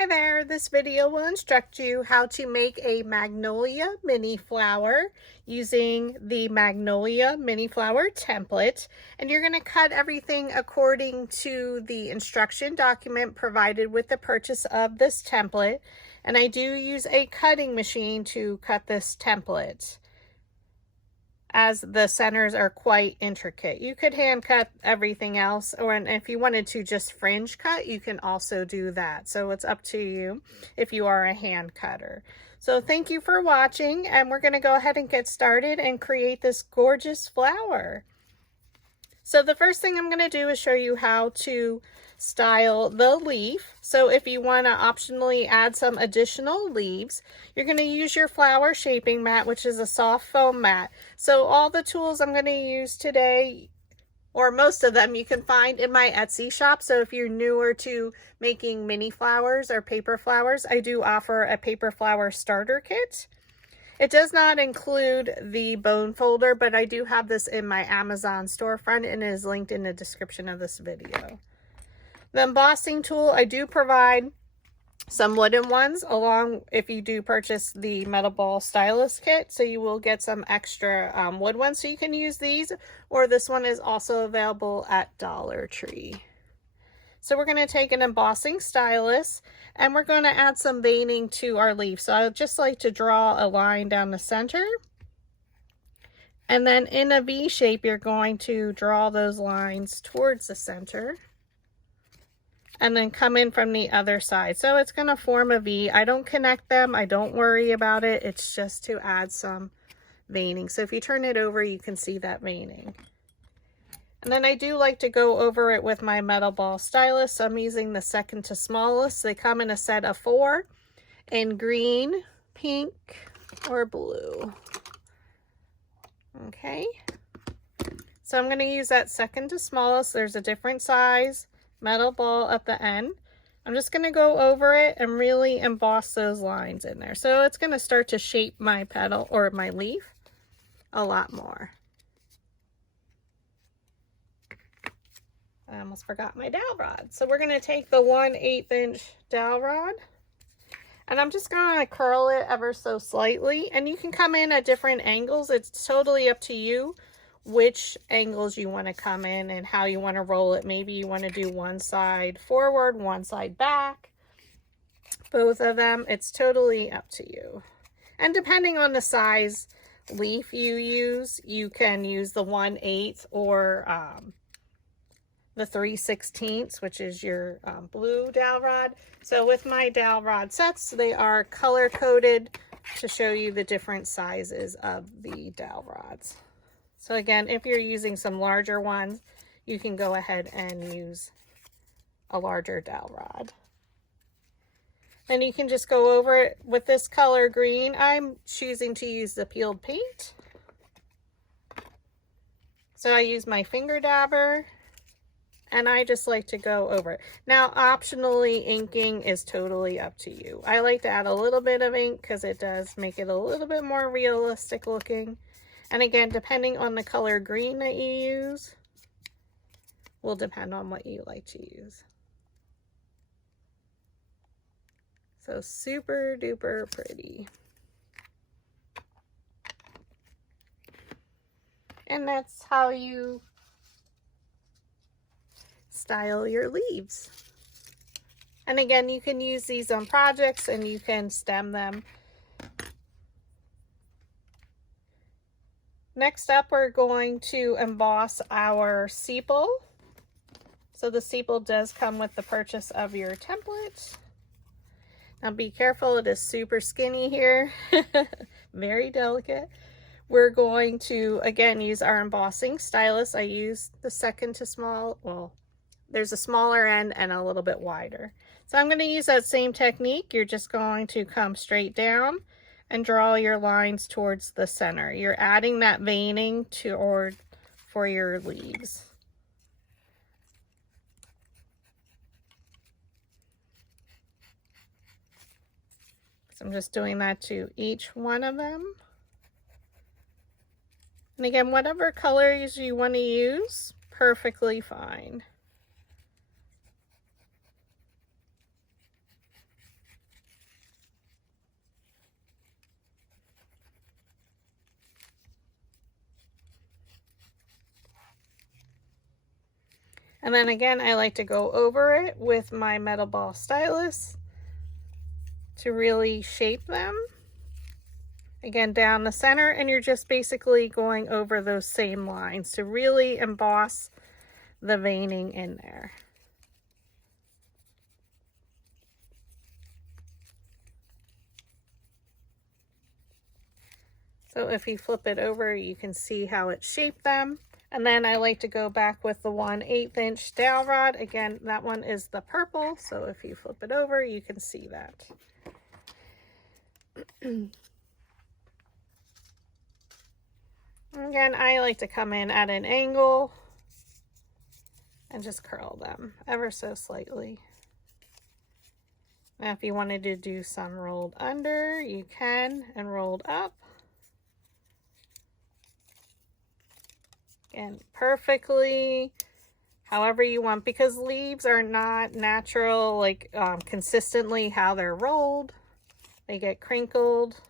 Hi there, this video will instruct you how to make a Magnolia Mini Flower using the Magnolia Mini Flower template. And you're going to cut everything according to the instruction document provided with the purchase of this template. And I do use a cutting machine to cut this template, as the centers are quite intricate. You could hand cut everything else, or if you wanted to just fringe cut, you can also do that. So it's up to you if you are a hand cutter. So thank you for watching, and we're going to go ahead and get started and create this gorgeous flower. So the first thing I'm going to do is show you how to style the leaf. So if you want to optionally add some additional leaves, you're going to use your flower shaping mat, which is a soft foam mat. So all the tools I'm going to use today, or most of them, you can find in my Etsy shop. So if you're newer to making mini flowers or paper flowers, I do offer a paper flower starter kit. It does not include the bone folder, but I do have this in my Amazon storefront and it is linked in the description of this video. The embossing tool, I do provide some wooden ones along if you do purchase the metal ball stylus kit. So you will get some extra wood ones, so you can use these, or this one is also available at Dollar Tree. So we're going to take an embossing stylus and we're going to add some veining to our leaf. So I would just like to draw a line down the center. And then in a V shape, you're going to draw those lines towards the center. And then come in from the other side. So it's going to form a V. I don't connect them. I don't worry about it. It's just to add some veining. So if you turn it over, you can see that veining. And then I do like to go over it with my metal ball stylus. So I'm using the second to smallest. They come in a set of 4 in green, pink, or blue. Okay. So I'm going to use that second to smallest. There's a different size metal ball at the end. I'm just going to go over it and really emboss those lines in there. So it's going to start to shape my petal or my leaf a lot more. I almost forgot my dowel rod. So we're going to take the 1/8 inch dowel rod and I'm just going to curl it ever so slightly, and you can come in at different angles. It's totally up to you which angles you want to come in and how you want to roll it. Maybe you want to do one side forward, one side back, both of them. It's totally up to you. And depending on the size leaf you use, you can use the 1/8 or the 3/16, which is your blue dowel rod. So with my dowel rod sets, they are color coded to show you the different sizes of the dowel rods. So again, if you're using some larger ones, you can go ahead and use a larger dowel rod. And you can just go over it with this color green. I'm choosing to use the peeled paint. So I use my finger dabber and I just like to go over it. Now, optionally, inking is totally up to you. I like to add a little bit of ink because it does make it a little bit more realistic looking. And again, depending on the color green that you use, will depend on what you like to use. So super duper pretty. And that's how you style your leaves. And again, you can use these on projects and you can stem them. Next up, we're going to emboss our sepal. So the sepal does come with the purchase of your template. Now be careful, it is super skinny here, very delicate. We're going to, again, use our embossing stylus. I use the second to small, well, there's a smaller end and a little bit wider. So I'm going to use that same technique. You're just going to come straight down and draw your lines towards the center. You're adding that veining for your leaves. So I'm just doing that to each one of them. And again, whatever colors you want to use, perfectly fine. And then again, I like to go over it with my metal ball stylus to really shape them. Again, down the center, and you're just basically going over those same lines to really emboss the veining in there. So if you flip it over, you can see how it shaped them. And then I like to go back with the 1/8 inch dowel rod. Again, that one is the purple. So if you flip it over, you can see that. Again, I like to come in at an angle and just curl them ever so slightly. Now, if you wanted to do some rolled under, you can, and rolled up. Again, perfectly however you want, because leaves are not natural, like consistently how they're rolled. They get crinkled.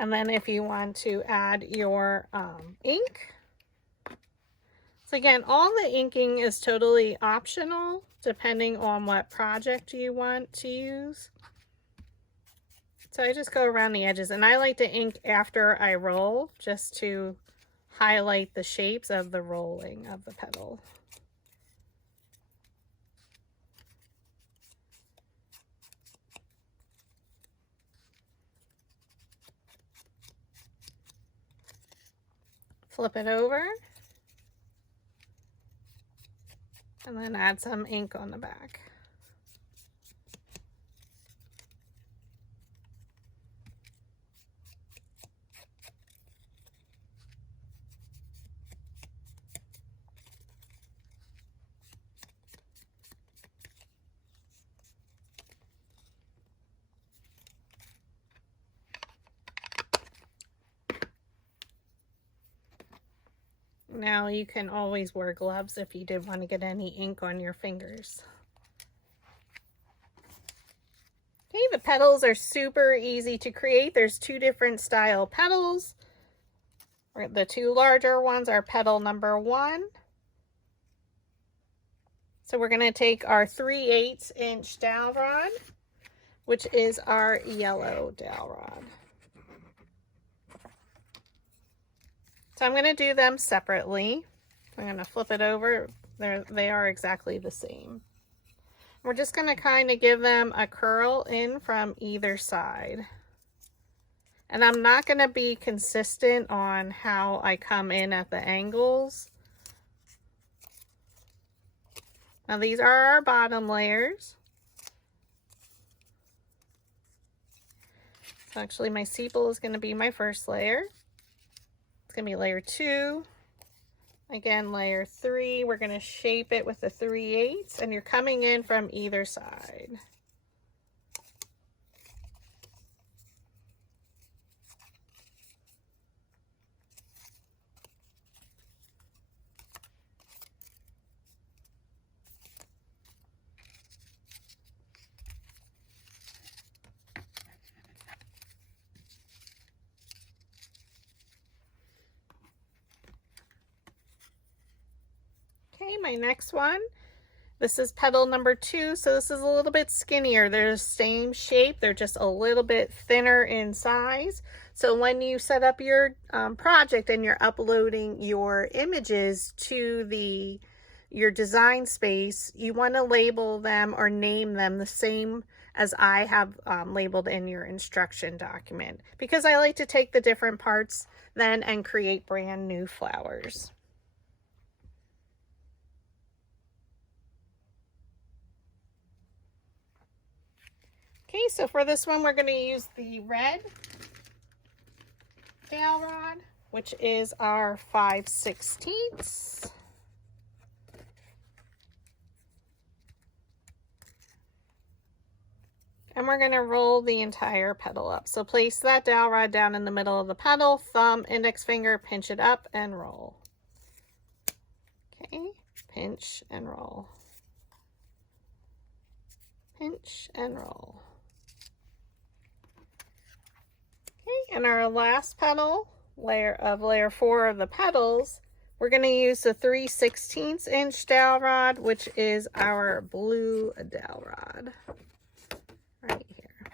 And then if you want to add your ink, so again, all the inking is totally optional depending on what project you want to use. So I just go around the edges, and I like to ink after I roll just to highlight the shapes of the rolling of the petal. Flip it over, and then add some ink on the back. Now you can always wear gloves if you did want to get any ink on your fingers. Okay, the petals are super easy to create. There's 2 different style petals. The 2 larger ones are petal number 1. So we're going to take our 3/8 inch dowel rod, which is our yellow dowel rod. So I'm going to do them separately. I'm going to flip it over. They are exactly the same. We're just going to kind of give them a curl in from either side. And I'm not going to be consistent on how I come in at the angles. Now these are our bottom layers. So actually my sepal is going to be my first layer. It's going to be layer 2. Again, layer 3. We're going to shape it with the 3/8, and you're coming in from either side. Okay, my next one, this is petal number 2, so this is a little bit skinnier. They're the same shape, they're just a little bit thinner in size. So when you set up your project and you're uploading your images to your design space, you want to label them or name them the same as I have labeled in your instruction document, because I like to take the different parts then and create brand new flowers. Okay, so for this one, we're going to use the red dowel rod, which is our 5/16. And we're going to roll the entire petal up. So place that dowel rod down in the middle of the petal, thumb, index finger, pinch it up and roll. Okay, pinch and roll. Pinch and roll. And our last petal, layer 4 of the petals, we're going to use the 3/16 inch dowel rod, which is our blue dowel rod right here.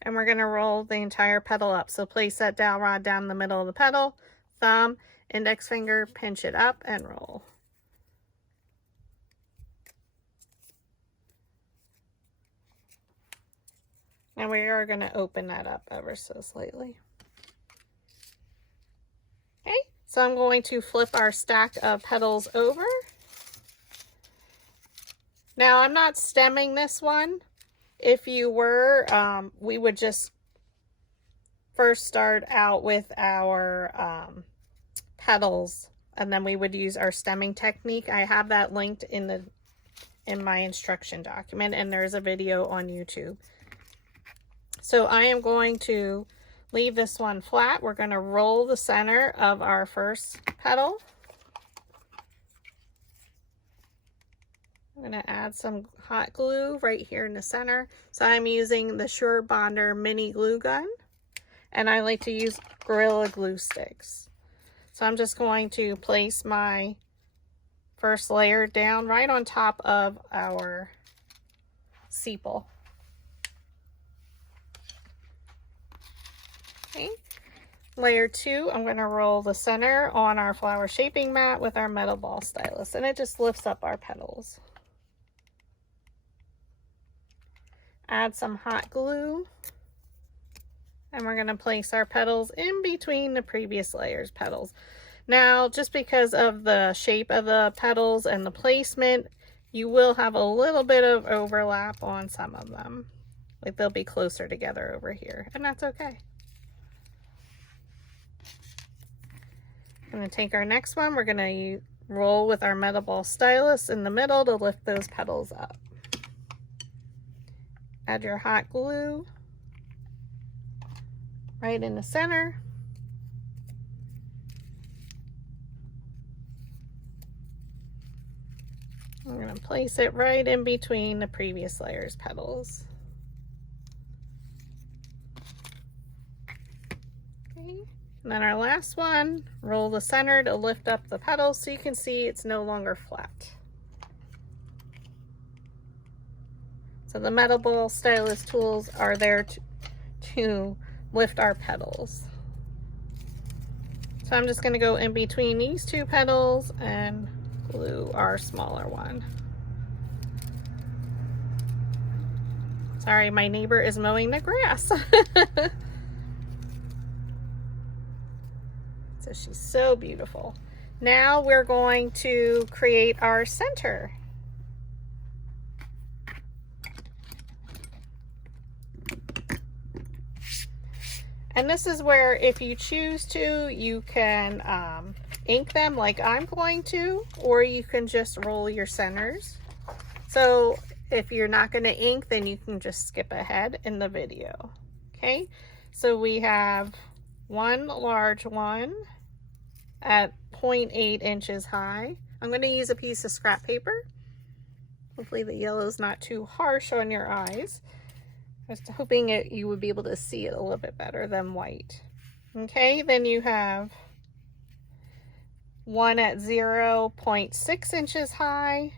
And we're going to roll the entire petal up. So place that dowel rod down the middle of the petal, thumb, index finger, pinch it up and roll. And we are going to open that up ever so slightly. Okay, so I'm going to flip our stack of petals over. Now I'm not stemming this one. If you were, we would just first start out with our petals, and then we would use our stemming technique. I have that linked in my instruction document, and there's a video on YouTube. So I am going to leave this one flat. We're going to roll the center of our first petal. I'm going to add some hot glue right here in the center. So I'm using the Sure Bonder mini glue gun, and I like to use Gorilla Glue sticks. So I'm just going to place my first layer down right on top of our sepal. Okay. Layer 2, I'm going to roll the center on our flower shaping mat with our metal ball stylus, and it just lifts up our petals. Add some hot glue, and we're going to place our petals in between the previous layer's petals. Now, just because of the shape of the petals and the placement, you will have a little bit of overlap on some of them. Like they'll be closer together over here, and that's okay. I'm going to take our next one. We're going to roll with our metal ball stylus in the middle to lift those petals up. Add your hot glue right in the center. I'm going to place it right in between the previous layer's petals. Okay. And then our last one, roll the center to lift up the petals so you can see it's no longer flat. So the metal ball stylus tools are there to lift our petals. So I'm just going to go in between these two petals and glue our smaller one. Sorry, my neighbor is mowing the grass. So she's so beautiful. Now we're going to create our center. And this is where, if you choose to, you can ink them like I'm going to, or you can just roll your centers. So if you're not going to ink, then you can just skip ahead in the video. Okay, so we have one large one at 0.8 inches high. I'm going to use a piece of scrap paper. Hopefully the yellow is not too harsh on your eyes. I was hoping you would be able to see it a little bit better than white. Okay, then you have one at 0.6 inches high,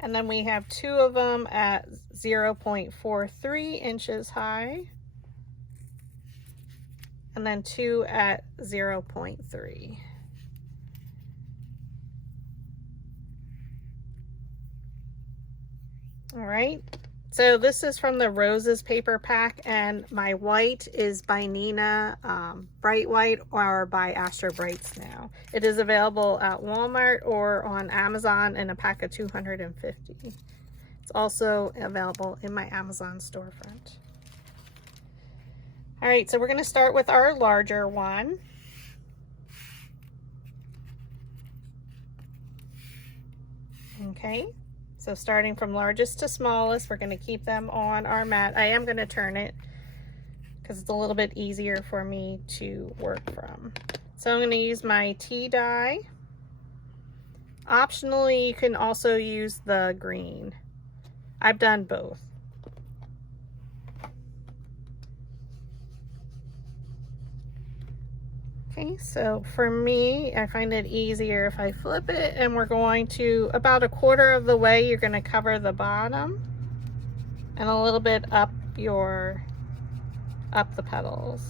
and then we have two of them at 0.43 inches high, and then two at 0.3. All right. So this is from the Roses paper pack, and my white is by Nina Bright White, or by Astro Brights now. It is available at Walmart or on Amazon in a pack of 250. It's also available in my Amazon storefront. All right, so we're going to start with our larger one. Okay. So starting from largest to smallest, we're going to keep them on our mat. I am going to turn it because it's a little bit easier for me to work from. So I'm going to use my tea dye. Optionally, you can also use the green. I've done both. Okay, so for me, I find it easier if I flip it, and we're going to, about a quarter of the way, you're going to cover the bottom and a little bit up the petals.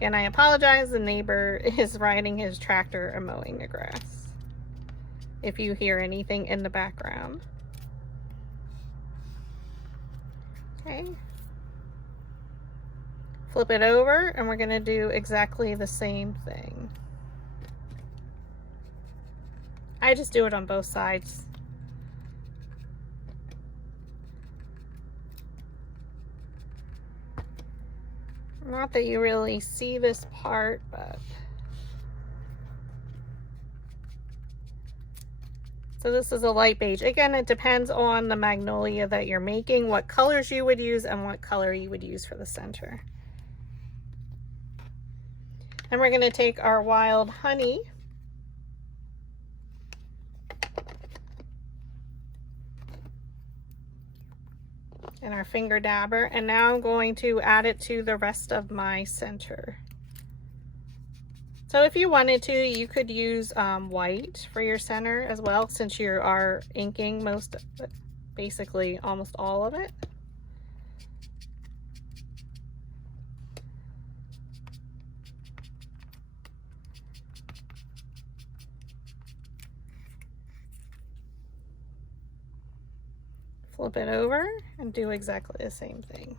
And I apologize, the neighbor is riding his tractor and mowing the grass, if you hear anything in the background. Okay. Flip it over, and we're going to do exactly the same thing. I just do it on both sides. Not that you really see this part, but... So this is a light beige. Again, it depends on the magnolia that you're making, what colors you would use and what color you would use for the center. And we're going to take our wild honey and our finger dabber, and now I'm going to add it to the rest of my center. So if you wanted to, you could use white for your center as well, since you are inking most of it, basically almost all of it. Flip it over and do exactly the same thing.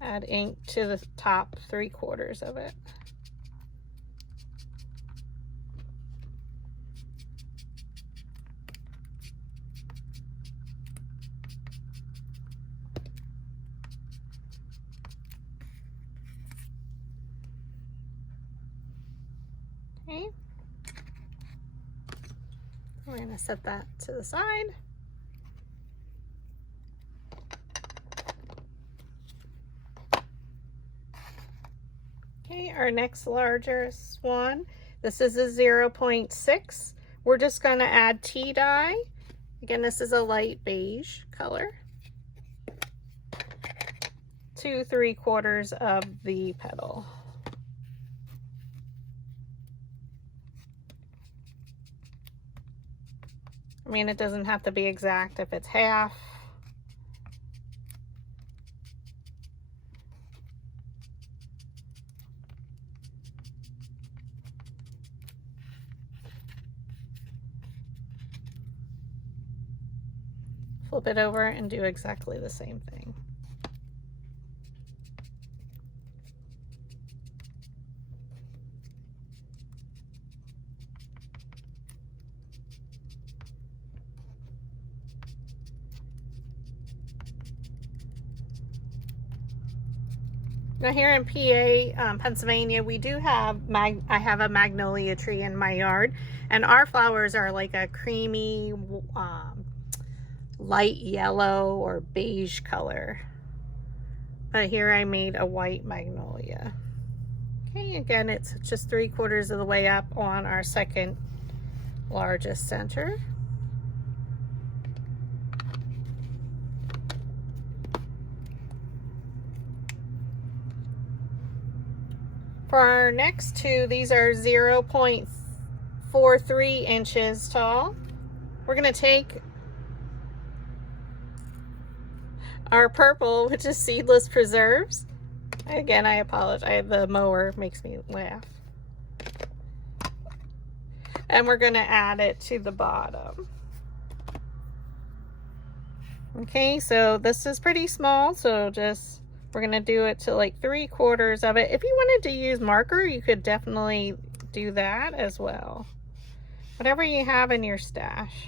Add ink to the top 3/4 of it. Okay. We're going to set that to the side. Okay, our next largest one, this is a 0.6. We're just going to add tea dye. Again, this is a light beige color to 3/4 of the petal. I mean, it doesn't have to be exact if it's half. Flip it over and do exactly the same thing. Now here in PA, Pennsylvania, we do have, I have a magnolia tree in my yard, and our flowers are like a creamy, light yellow or beige color. But here I made a white magnolia. Okay, again, it's just 3/4 of the way up on our second largest center. For our next two, these are 0.43 inches tall. We're going to take our purple, which is seedless preserves. Again, I apologize, the mower makes me laugh. And we're going to add it to the bottom. Okay, so this is pretty small, so just, we're going to do it to like 3/4 of it. If you wanted to use marker, you could definitely do that as well. Whatever you have in your stash.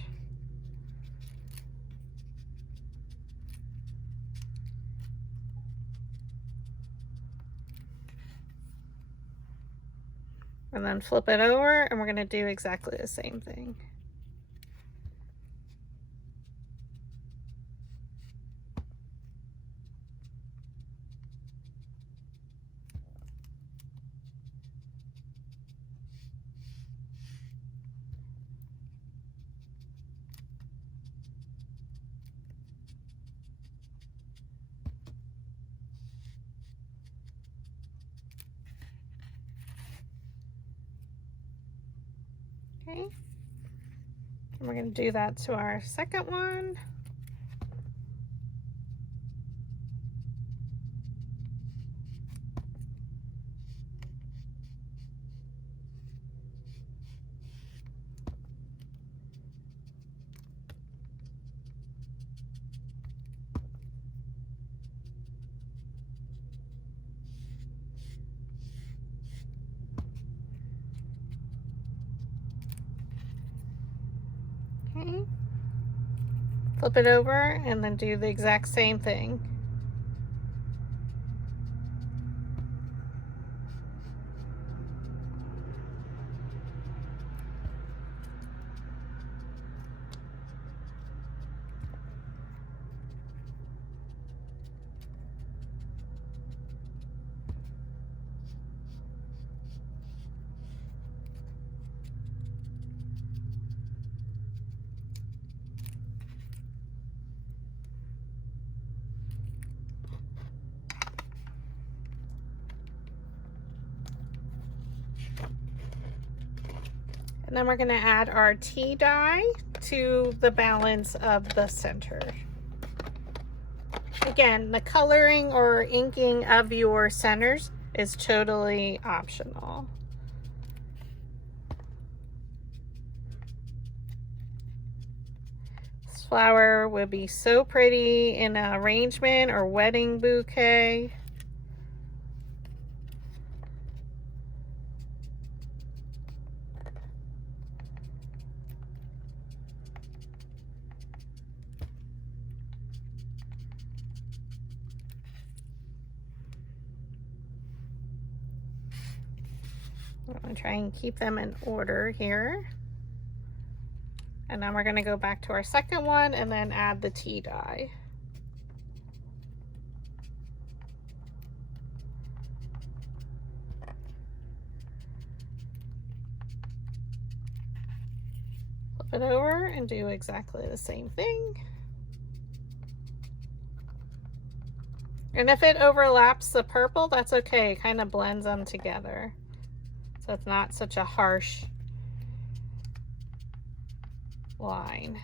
And then flip it over, and we're going to do exactly the same thing. Okay. And we're going to do that to our second one. Okay. Flip it over and then do the exact same thing. And then we're going to add our tea dye to the balance of the center. Again, the coloring or inking of your centers is totally optional. This flower would be so pretty in an arrangement or wedding bouquet. I'm going to try and keep them in order here. And then we're going to go back to our second one and then add the tea dye. Flip it over and do exactly the same thing. And if it overlaps the purple, that's okay. It kind of blends them together. So it's not such a harsh line.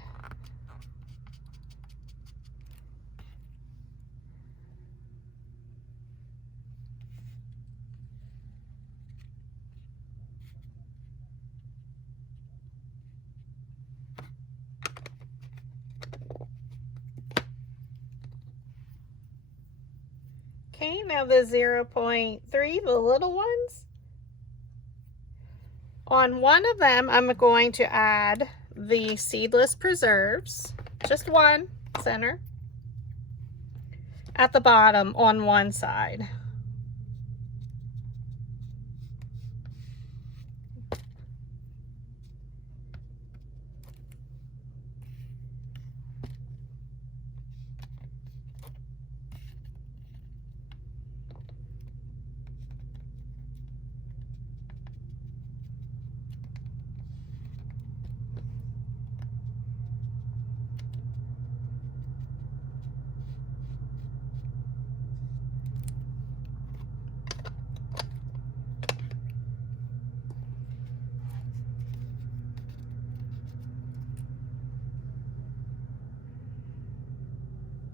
Okay, now the 0.3, the little ones. On one of them, I'm going to add the seedless preserves, just one center, at the bottom on one side.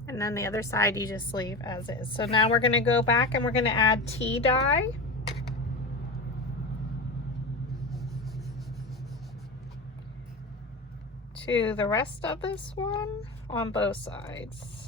And then the other side you just leave as is. So now we're going to go back and we're going to add tea dye. To the rest of this one on both sides.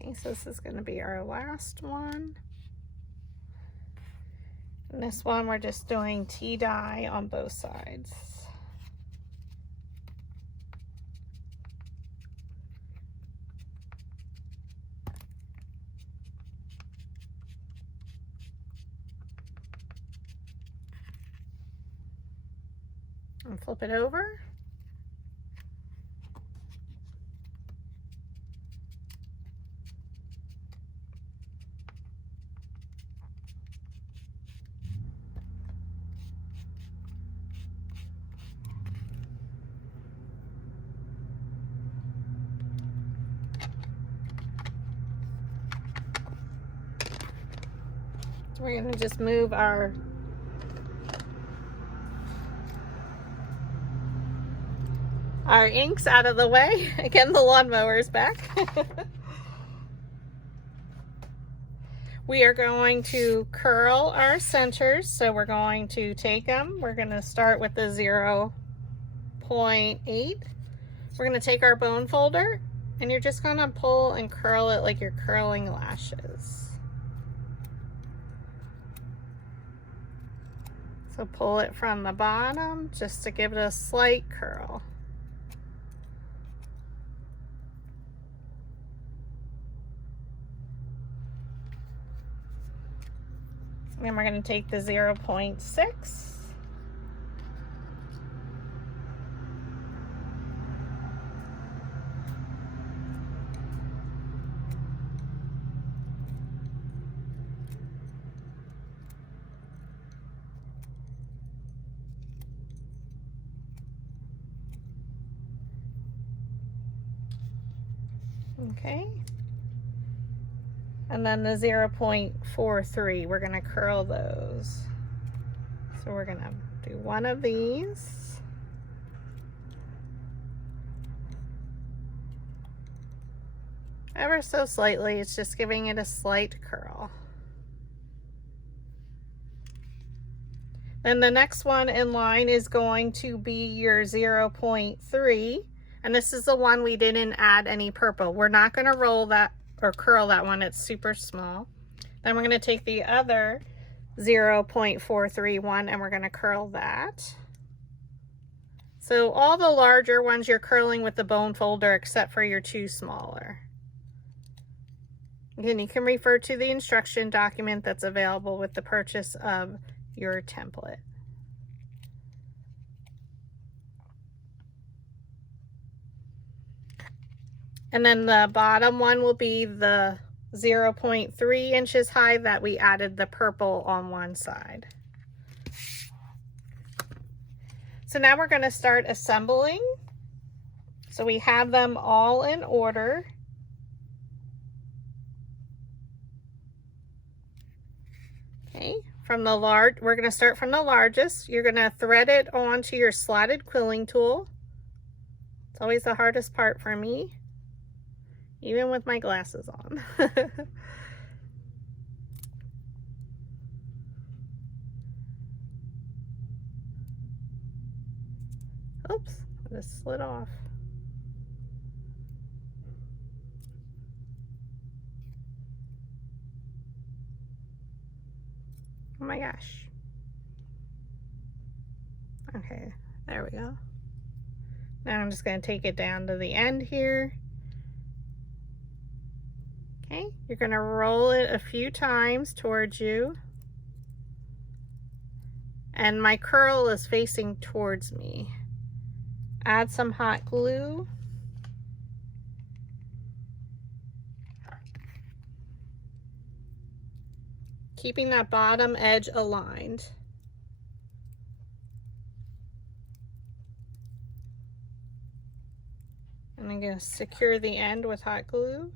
Okay, so this is going to be our last one. And this one we're just doing tea dye on both sides. And flip it over. So we're going to just move our inks out of the way. Again, the lawnmower is back. We are going to curl our centers. So we're going to take them. We're going to start with the 0.8. We're going to take our bone folder and you're just going to pull and curl it like you're curling lashes. So pull it from the bottom just to give it a slight curl. And then we're going to take the 0.6. Okay. And then the 0.43, we're going to curl those. So we're going to do one of these. Ever so slightly, it's just giving it a slight curl. Then the next one in line is going to be your 0.3. And this is the one we didn't add any purple. We're not going to roll that or curl that one. It's super small. Then we're going to take the other 0.431 and we're going to curl that. So all the larger ones you're curling with the bone folder except for your two smaller. Again, you can refer to the instruction document that's available with the purchase of your template. And then the bottom one will be the 0.3 inches high that we added the purple on one side. So now we're going to start assembling. So we have them all in order. Okay, we're going to start from the largest. You're going to thread it onto your slotted quilling tool. It's always the hardest part for me, even with my glasses on. Oops, I just slid off. Oh my gosh. Okay, there we go. Now I'm just going to take it down to the end here. Okay, you're going to roll it a few times towards you. And my curl is facing towards me. Add some hot glue. Keeping that bottom edge aligned. And I'm going to secure the end with hot glue.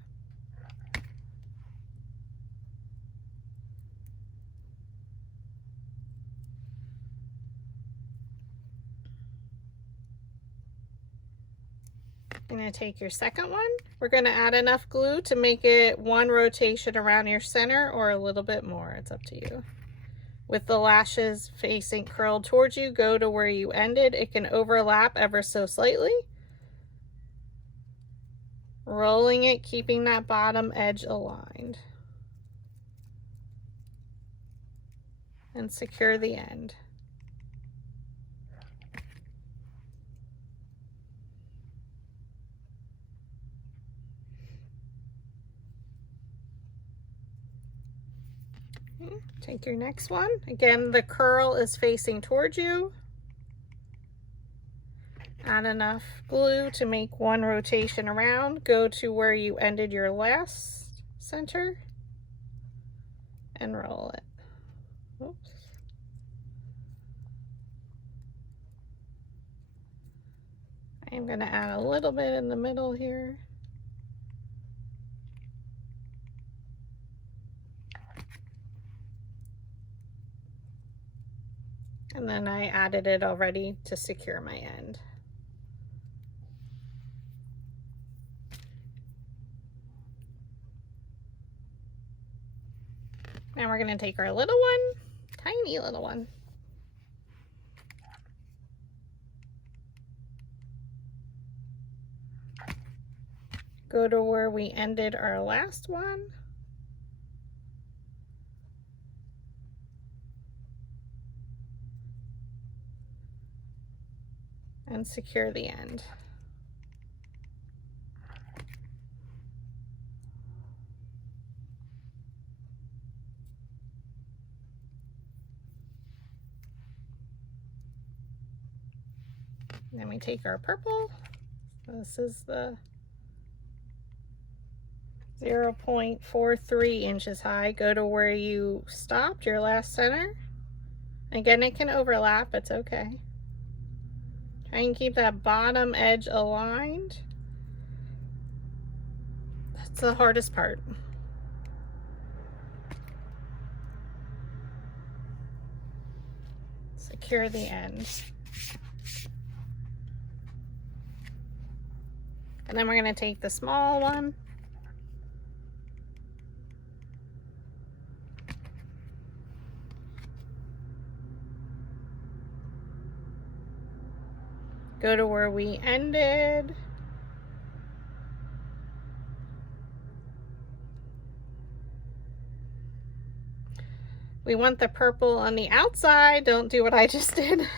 You're going to take your second one. We're going to add enough glue to make it one rotation around your center or a little bit more. It's up to you. With the lashes facing curled towards you, go to where you ended. It can overlap ever so slightly. Rolling it, keeping that bottom edge aligned. And secure the end. Take your next one. Again, the curl is facing towards you. Add enough glue to make one rotation around. Go to where you ended your last center and roll it. Oops. I am going to add a little bit in the middle here. And then I added it already to secure my end. Now we're going to take our little one, tiny little one. Go to where we ended our last one. And secure the end. Then we take our purple. This is the 0.43 inches high. Go to where you stopped, your last center. Again, it can overlap, it's okay. Try and keep that bottom edge aligned. That's the hardest part. Secure the end. And then we're going to take the small one. Go to where we ended. We want the purple on the outside. Don't do what I just did.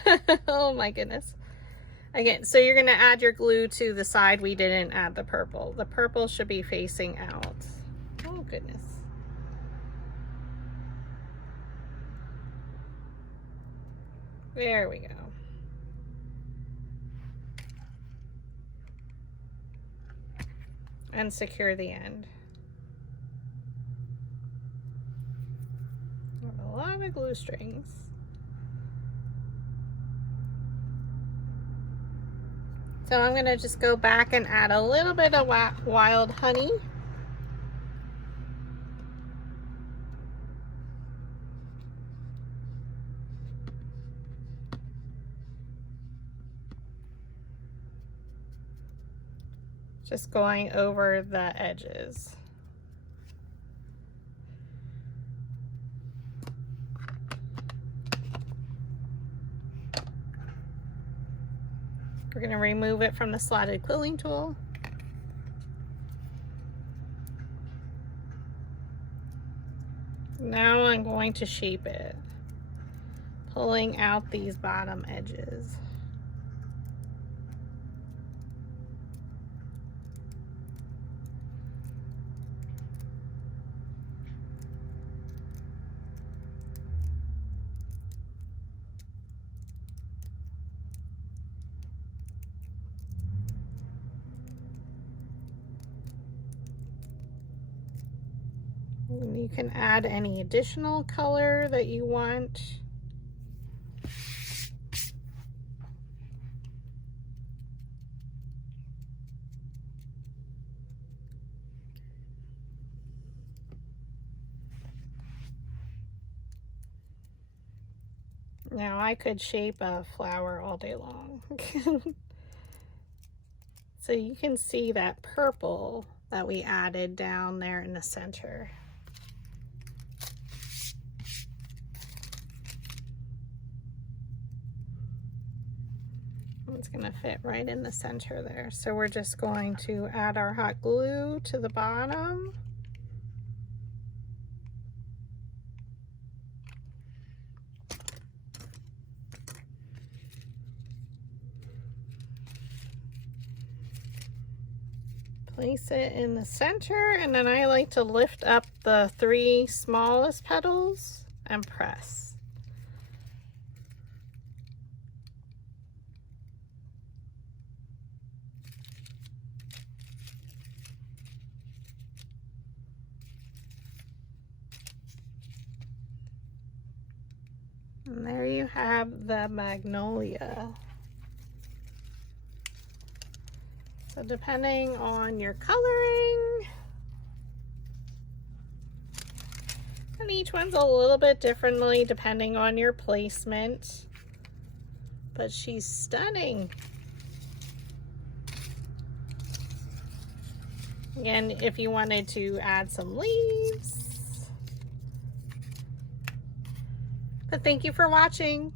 Oh my goodness. Again, so you're going to add your glue to the side we didn't add the purple. The purple should be facing out. Oh goodness. There we go. And secure the end. A lot of glue strings. So I'm going to just go back and add a little bit of wild honey. Just going over the edges. We're going to remove it from the slotted quilling tool. Now I'm going to shape it, pulling out these bottom edges. And you can add any additional color that you want. Now I could shape a flower all day long. So you can see that purple that we added down there in the center. It's going to fit right in the center there. So we're just going to add our hot glue to the bottom. Place it in the center, and then I like to lift up the 3 smallest petals and press. And there you have the magnolia. So depending on your coloring, and each one's a little bit differently depending on your placement, but she's stunning. Again, if you wanted to add some leaves. But thank you for watching.